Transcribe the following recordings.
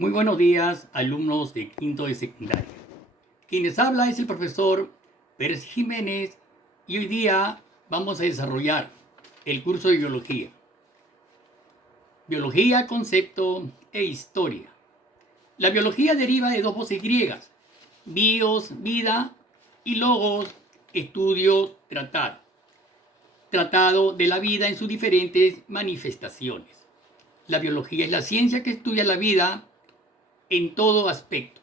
Muy buenos días, alumnos de quinto de secundaria. Quien les habla es el profesor Pérez Jiménez y hoy día vamos a desarrollar el curso de biología. Biología, concepto e historia. La biología deriva de dos voces griegas, bios, vida, y logos, estudio, tratar. Tratado de la vida en sus diferentes manifestaciones. La biología es la ciencia que estudia la vida en todo aspecto.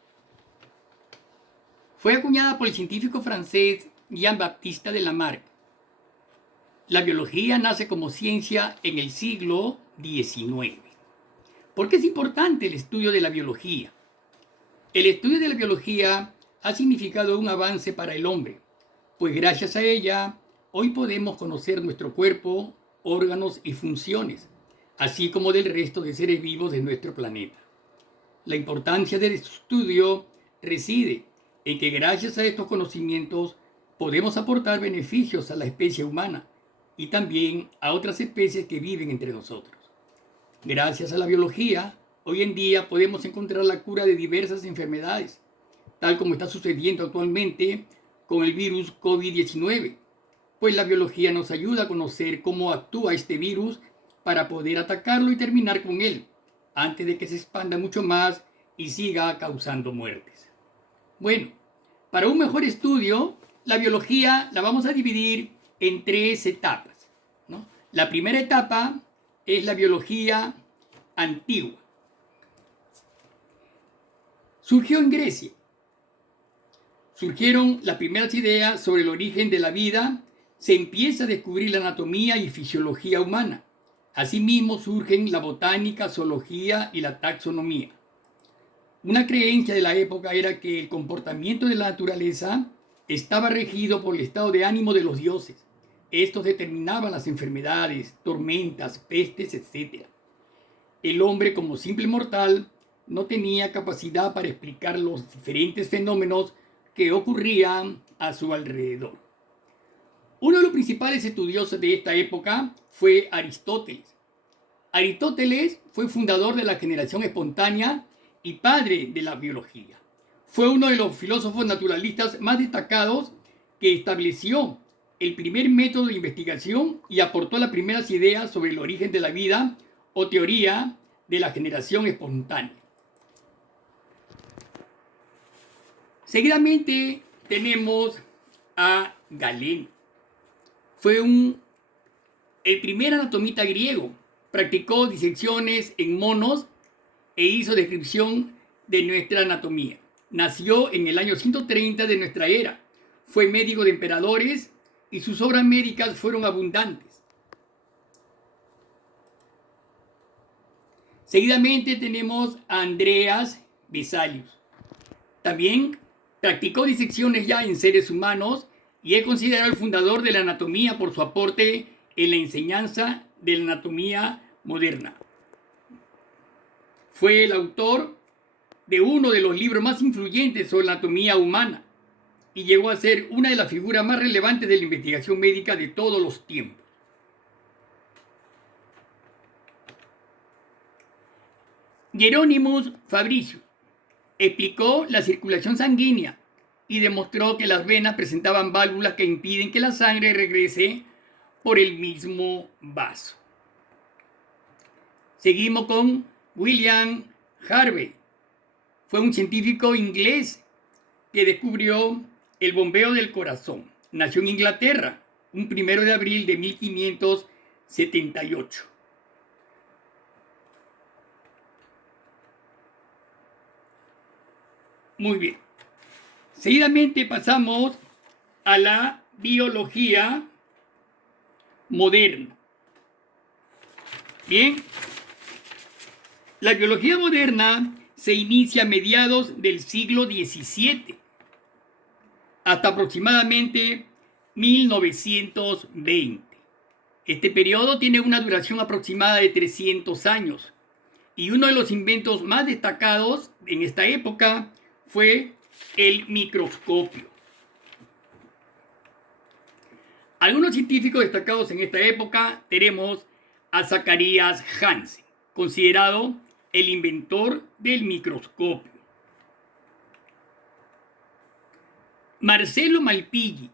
Fue acuñada por el científico francés Jean-Baptiste de Lamarck. La biología nace como ciencia en el siglo XIX. ¿Por qué es importante el estudio de la biología? El estudio de la biología ha significado un avance para el hombre, pues gracias a ella hoy podemos conocer nuestro cuerpo, órganos y funciones, así como del resto de seres vivos de nuestro planeta. La importancia del estudio reside en que gracias a estos conocimientos podemos aportar beneficios a la especie humana y también a otras especies que viven entre nosotros. Gracias a la biología, hoy en día podemos encontrar la cura de diversas enfermedades, tal como está sucediendo actualmente con el virus COVID-19, pues la biología nos ayuda a conocer cómo actúa este virus para poder atacarlo y terminar con él, antes de que se expanda mucho más y siga causando muertes. Bueno, para un mejor estudio, la biología la vamos a dividir en tres etapas, ¿no? La primera etapa es la biología antigua. Surgió en Grecia. Surgieron las primeras ideas sobre el origen de la vida, se empieza a descubrir la anatomía y fisiología humana. Asimismo surgen la botánica, zoología y la taxonomía. Una creencia de la época era que el comportamiento de la naturaleza estaba regido por el estado de ánimo de los dioses. Estos determinaban las enfermedades, tormentas, pestes, etc. El hombre, como simple mortal, no tenía capacidad para explicar los diferentes fenómenos que ocurrían a su alrededor. Uno de los principales estudiosos de esta época fue Aristóteles. Aristóteles fue fundador de la generación espontánea y padre de la biología. Fue uno de los filósofos naturalistas más destacados que estableció el primer método de investigación y aportó las primeras ideas sobre el origen de la vida o teoría de la generación espontánea. Seguidamente tenemos a Galeno. Fue el primer anatomista griego. Practicó disecciones en monos e hizo descripción de nuestra anatomía. Nació en el año 130 de nuestra era. Fue médico de emperadores y sus obras médicas fueron abundantes. Seguidamente tenemos a Andreas Vesalius. También practicó disecciones ya en seres humanos y es considerado el fundador de la anatomía por su aporte en la enseñanza de la anatomía moderna. Fue el autor de uno de los libros más influyentes sobre la anatomía humana y llegó a ser una de las figuras más relevantes de la investigación médica de todos los tiempos. Hieronymus Fabricius explicó la circulación sanguínea y demostró que las venas presentaban válvulas que impiden que la sangre regrese por el mismo vaso. Seguimos con William Harvey. Fue un científico inglés que descubrió el bombeo del corazón. Nació en Inglaterra, un 1 de abril de 1578. Muy bien. Seguidamente pasamos a la biología moderna. Bien. La biología moderna se inicia a mediados del siglo XVII hasta aproximadamente 1920. Este periodo tiene una duración aproximada de 300 años y uno de los inventos más destacados en esta época fue el microscopio. Algunos científicos destacados en esta época tenemos a Zacharias Hansen, considerado el inventor del microscopio. Marcelo Malpighi,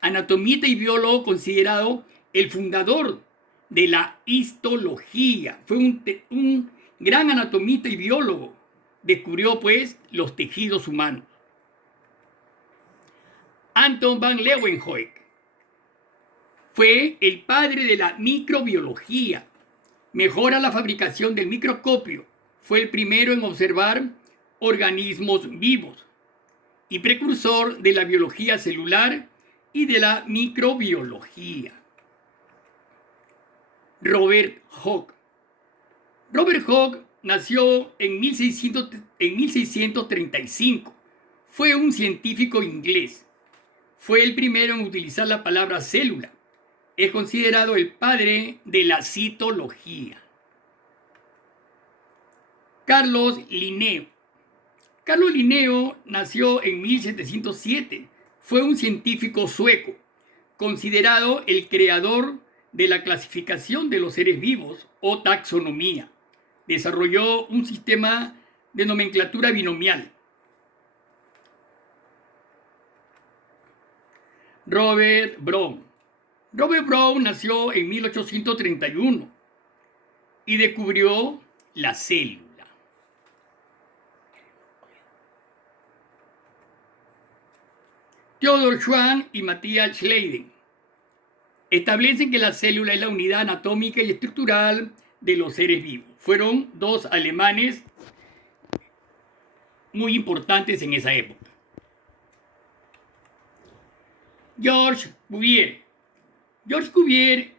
anatomista y biólogo considerado el fundador de la histología. Fue un gran anatomista y biólogo. Descubrió, pues, los tejidos humanos. Anton van Leeuwenhoek fue el padre de la microbiología. Mejora la fabricación del microscopio. Fue el primero en observar organismos vivos y precursor de la biología celular y de la microbiología. Robert Hooke. Robert Hooke nació en 1635. Fue un científico inglés. Fue el primero en utilizar la palabra célula. Es considerado el padre de la citología. Carlos Linneo. Carlos Linneo nació en 1707. Fue un científico sueco, considerado el creador de la clasificación de los seres vivos o taxonomía. Desarrolló un sistema de nomenclatura binomial. Robert Brown. Robert Brown nació en 1831 y descubrió la célula. Theodor Schwann y Matthias Schleiden establecen que la célula es la unidad anatómica y estructural de los seres vivos. Fueron dos alemanes muy importantes en esa época. Georges Cuvier. Georges Cuvier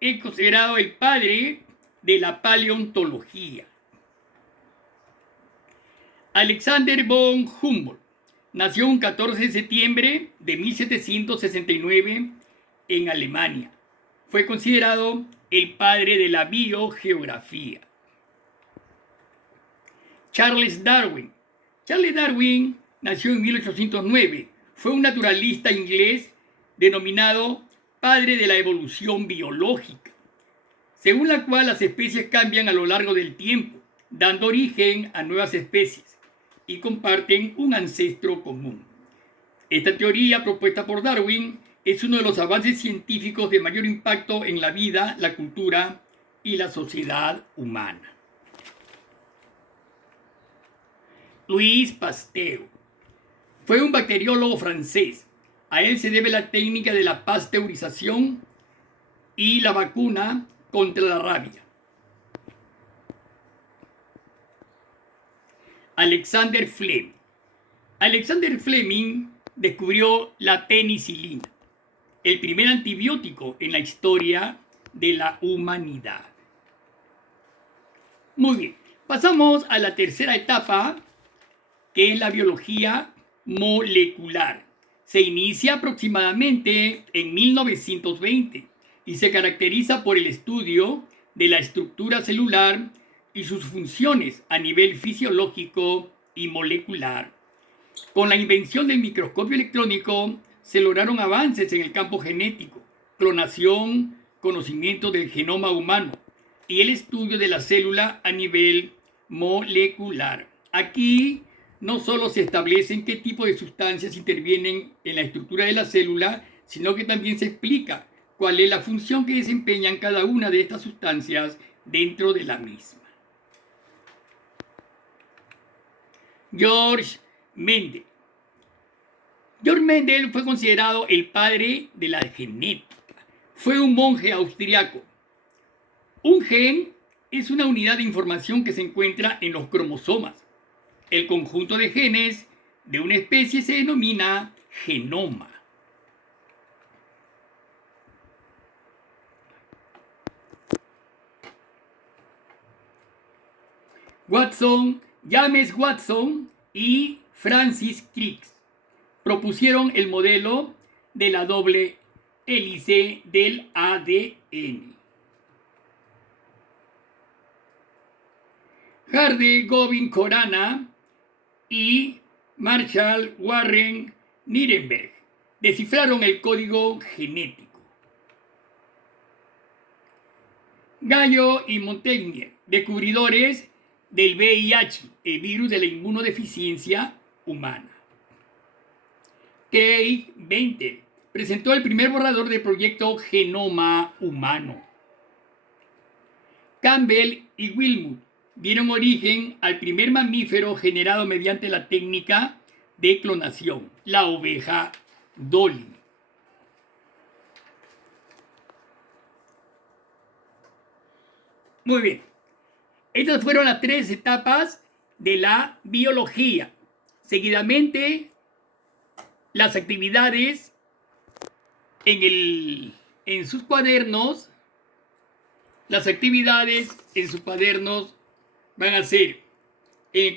es considerado el padre de la paleontología. Alexander von Humboldt nació un 14 de septiembre de 1769 en Alemania. Fue considerado el padre de la biogeografía. Charles Darwin. Charles Darwin nació en 1809. Fue un naturalista inglés denominado padre de la evolución biológica, según la cual las especies cambian a lo largo del tiempo, dando origen a nuevas especies y comparten un ancestro común. Esta teoría propuesta por Darwin es uno de los avances científicos de mayor impacto en la vida, la cultura y la sociedad humana. Louis Pasteur fue un bacteriólogo francés. A él se debe la técnica de la pasteurización y la vacuna contra la rabia. Alexander Fleming. Alexander Fleming descubrió la penicilina, el primer antibiótico en la historia de la humanidad. Muy bien, pasamos a la tercera etapa, que es la biología molecular. Se inicia aproximadamente en 1920 y se caracteriza por el estudio de la estructura celular y sus funciones a nivel fisiológico y molecular. Con la invención del microscopio electrónico se lograron avances en el campo genético, clonación, conocimiento del genoma humano y el estudio de la célula a nivel molecular. Aquí no solo se establecen qué tipo de sustancias intervienen en la estructura de la célula, sino que también se explica cuál es la función que desempeñan cada una de estas sustancias dentro de la misma. George Mendel. George Mendel fue considerado el padre de la genética. Fue un monje austriaco. Un gen es una unidad de información que se encuentra en los cromosomas. El conjunto de genes de una especie se denomina genoma. James Watson y Francis Crick propusieron el modelo de la doble hélice del ADN. Hardy Govin Khorana y Marshall Warren Nirenberg descifraron el código genético. Gallo y Montaigne, descubridores del VIH, el virus de la inmunodeficiencia humana. Craig Venter presentó el primer borrador del proyecto Genoma Humano. Campbell y Wilmut dieron origen al primer mamífero generado mediante la técnica de clonación, la oveja Dolly. Muy bien, estas fueron las 3 etapas de la biología. Seguidamente, las actividades en sus cuadernos. Las actividades en sus cuadernos van a ser en